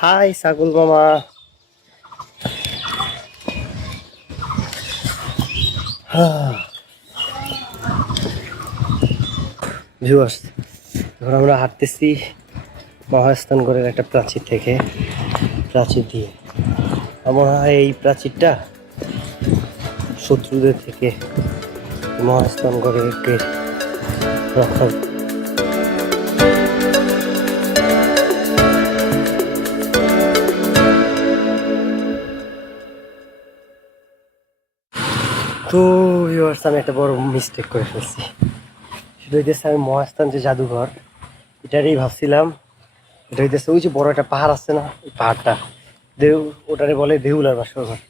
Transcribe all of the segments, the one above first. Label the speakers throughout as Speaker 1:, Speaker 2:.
Speaker 1: High সাগুল মামা। Viewers এখন আমরা হাঁটতেছি মহাস্থানগড়ের একটা প্রাচীর থেকে, প্রাচীর দিয়ে। আমার এই প্রাচীরটা শত্রুদের থেকে মহাস্থানগড়কে রক্ষা তো ভিউয়ার্স আমি একটা বড় মিস্টেক করে ফেলছি। সেটা হইতেছে, আমি মহাস্থান যে জাদুঘর, এটারই ভাবছিলাম, এটা হইতেছে, ওই যে বড় একটা পাহাড় আছে না, ওই পাহাড়টা, দেউ, ওটারে বলে দেউলার বাসর ঘর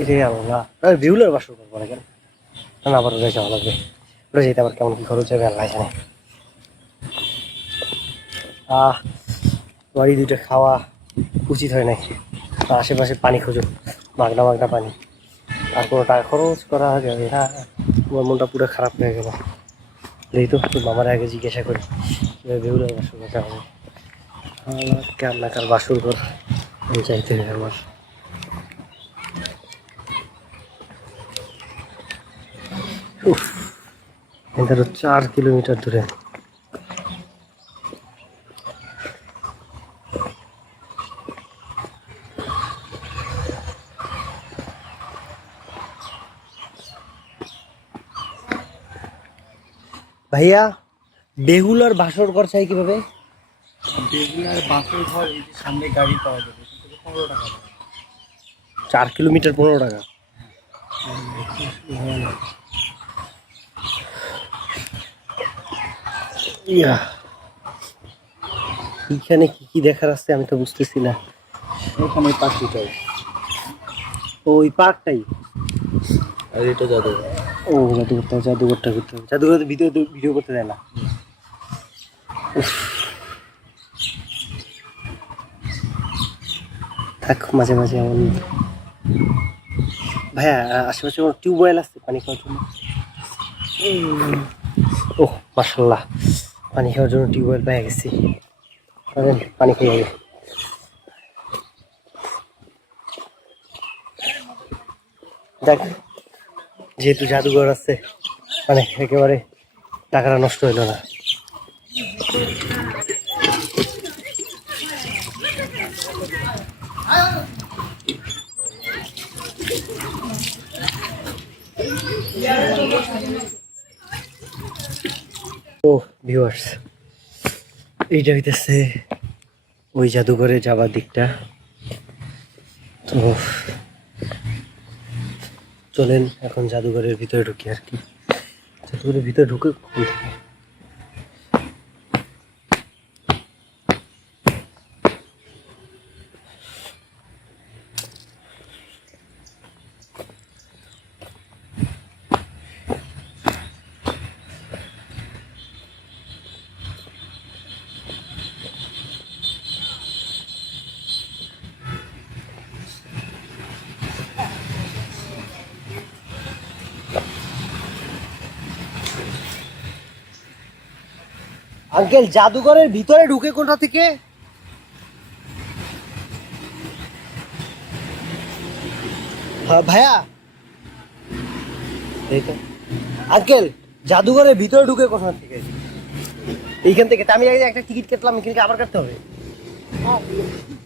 Speaker 1: এটাই আল্লাহ দেউলার বাসর ঘর বলে কেন? না আবার ওটা যাওয়া লাগবে। ওটা যেতে আবার কেমন কি খরচ যাবে আল্লাহ জানে। আহ বাড়ি দুটো খাওয়া উচিত হয় আর আশেপাশে পানি খোঁজো, মাগনা মাগনা পানি। আর কোনো টাকা খরচ করা যাবে না আমার মনটা পুরো খারাপ হয়ে গেল। এই তো মামার আগে জিজ্ঞাসা করি বেউলার বাসর ঘর যাব আমার বাসর ঘর চাইতে হবে আমার। এটা চার কিলোমিটার দূরে। ভাইয়া বেহুলার বাসর ঘর চাই কীভাবে?
Speaker 2: বেগুনার বাঁকের ঘর এই যে সামনে গাড়ি পাওয়া যাবে পনেরো টাকা
Speaker 1: চার কিলোমিটার পনেরো টাকা। ইয়া এইখানে কি কি দেখার আছে আমি তো বুঝতেছি না।
Speaker 2: ওখানে পাখিটাই
Speaker 1: ওই পার্কটাই?
Speaker 2: আর এটা যাবে
Speaker 1: ও, জাদুঘরটা জাদুঘরটা করতে হবে। জাদুঘরের ভিডিও করতে দেয় না। থাক, মাঝে মাঝে এমন। ভাইয়া, আশেপাশে টিউবওয়েল আছে? পানি খাওয়ার জন্য? ও মাসাল্লাহ পানি খাওয়ার জন্য টিউবওয়েল পেয়ে গেছি। পানি খেয়ে যাবে দেখ যেহেতু জাদুঘর আছে মানে একেবারে টাকাটা নষ্ট হইল না। ও ভিউয়ার্স এইটা হইতেছে ওই জাদুঘরে যাবার দিকটা। তো চলেন এখন জাদুঘরের ভিতরে ঢুকি আর কি। জাদুঘরের ভিতরে ঢুকে কখন থেকে। আঙ্কেল জাদুঘরের ভিতরে ঢুকে কোনটা থেকে? হ্যাঁ, ভাইয়া। আঙ্কেল জাদুঘরের ভিতরে ঢুকে কোথা থেকে? এইখান থেকে। আমি আগে একটা টিকিট কাটলাম এখানে আবার কাটতে হবে।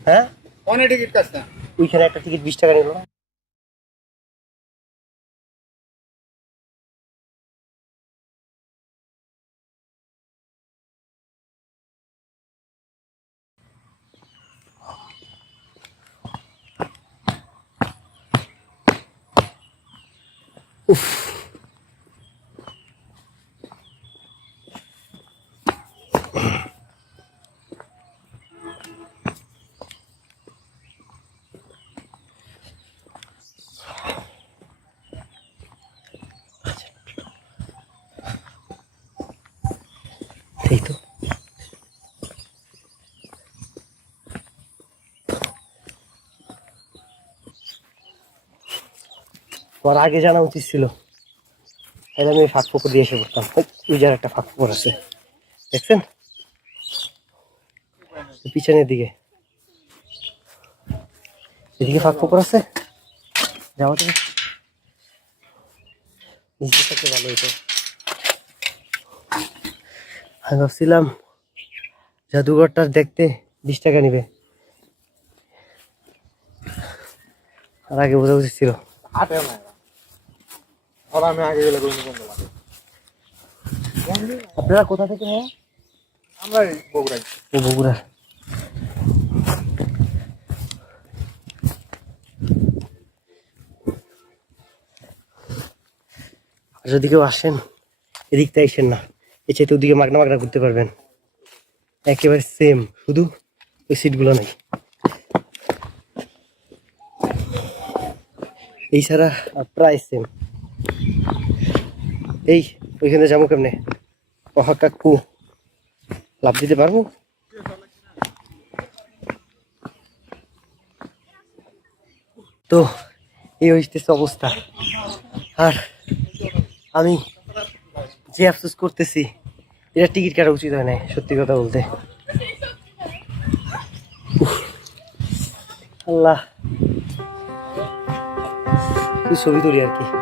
Speaker 1: হ্যাঁ।
Speaker 2: অনেক টিকিট কাটছে
Speaker 1: ওইখানে একটা টিকিট বিশ টাকা নিল। উফ এই তো আমার আগে জানা উচিত ছিল। তাহলে আমি ফাঁক পুকুর দিয়ে এসে পড়তাম। ওই যার একটা ফাঁক পুকুর আছে। দেখছেন? পিছনের দিকে। এদিকে ফাঁক পুকুর আছে? যাওয়া যাবে নিচে থাকলে ভালো হতো আমি ভাবছিলাম জাদুঘরটা দেখতে বিশ টাকা নিবে। আর আগে বোঝা উচিত ছিল।
Speaker 2: ওরা আমি আগে গেলে কোনো বন্ধ লাগে।
Speaker 1: আপনারা কোথা থেকে হ্যাঁ
Speaker 2: আমরা এই বগুড়াই
Speaker 1: ও বগুড়া। আর যদি কেউ আসেন এদিকটা আসেন না। চাইতে ওদিকে মাগনা মাগনা করতে পারবেন। একেবারে সেম শুধু ওই সিটগুলো নেই। এই ছাড়া প্রায় সেম এই, ওইখানে যাব কেমনে? অহা কাকু লাভ দিতে পারব? তো, এই হইতেছে অবস্থা। আর আমি যে আফসোস করতেছি, এটা টিকিট কাটা উচিত হয় না সত্যি কথা বলতে। আল্লাহ। ছবি তুলি আর কি।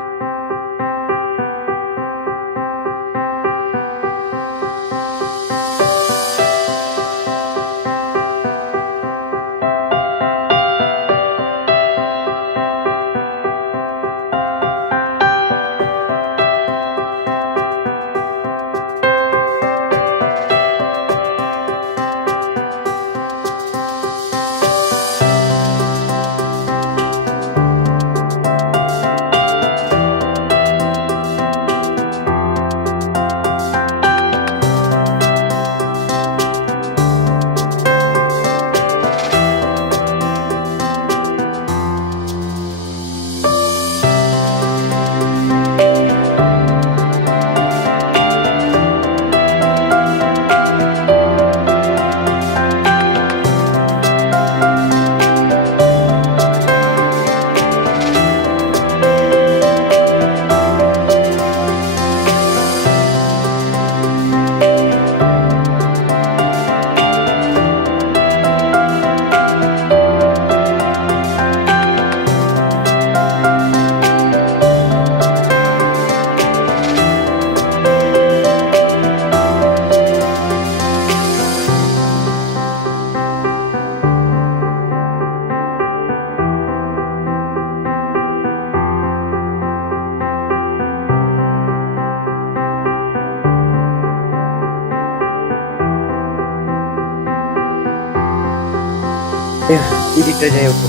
Speaker 1: এই দিকটা যাই ওঠো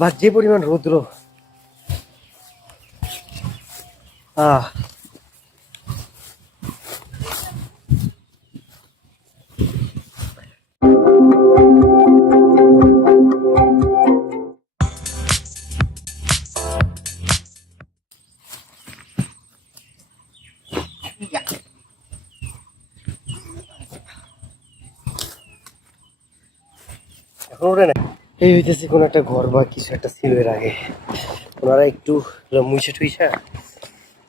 Speaker 1: বা যে পরিমাণ রৌদ্র। এখন ওঠে না এই হইতেছে কোনো একটা ঘর বা কিছু একটা ছিল এর আগে। ওনারা একটু মুইসা টুইসা,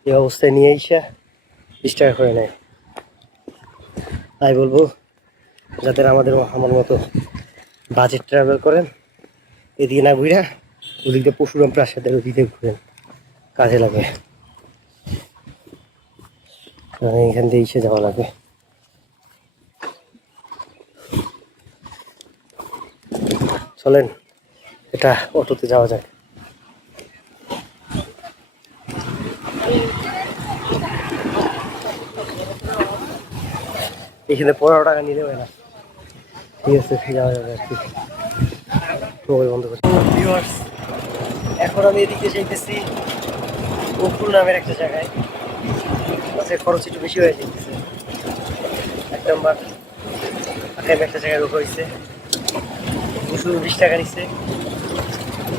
Speaker 1: এই অবস্থায় নিয়ে আইসা টাকা করে নেয়। তাই বলব, যাদের আমাদের আমার মতো বাজেট ট্রাভেল করেন, এদিকে না ঘুরা ওদিক পশুরাম প্রাসাদের ওদিকে ঘুরেন। কাজে লাগে। এখান দিয়ে এসে যাওয়া লাগে। চলেন, এটা অটোতে যাওয়া যায় এখানে পনেরো টাকা নিলে হয় না। ঠিক আছে যাওয়া যাবে আর কি। মোবাইল বন্ধ করছি এখন আমি এদিকে যাইতেছি গোকুল নামের একটা জায়গায়। বাসের খরচ একটু বেশি হয়ে যাইতেছে। এক নম্বর একটা জায়গায় রোগ হয়েছে। দুশো বিশ টাকা নিচ্ছে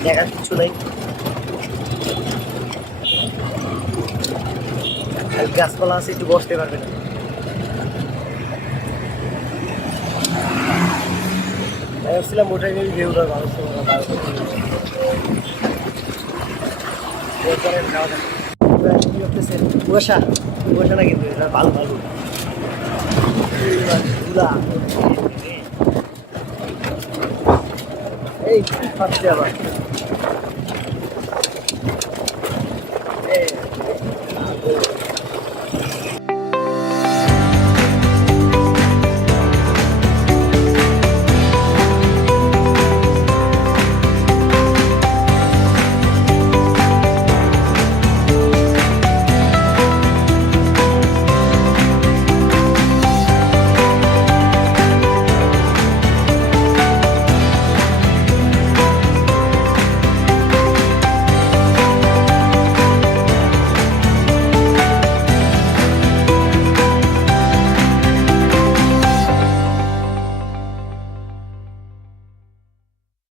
Speaker 1: দেখার কিছু নাই। খালি গাছপালা আছে, একটু বসতে পারবে না। ভাবছিলাম ওটাই আমি ভিউটা ভালো ছিল? কুয়াশা কুয়াশা না কিন্তু, এটা ভালো ভালো এই কি খাচ্ছে আবার।